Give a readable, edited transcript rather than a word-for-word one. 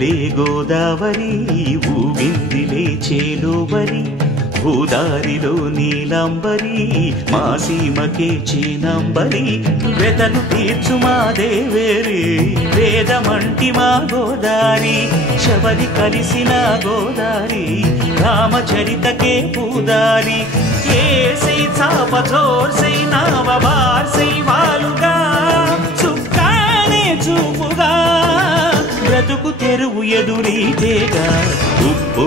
ఊగెనులే గోదావరి ఊగిందిలే చేలోబరి భూదారిలో నీలంబరి మా సీమకే చీనంబరి వెతలు తీర్చు మా దేవేరి వేదమంటి మా గోదారి శబరి కలిసిన గోదారి రామచరితకే పూదారి ఏసై చాప చోర్సై నావ బార్సై వాలుగా చుక్కానే చూపుగా బ్రతుకు తెరువు ఎదురీతేగా ఉప్పు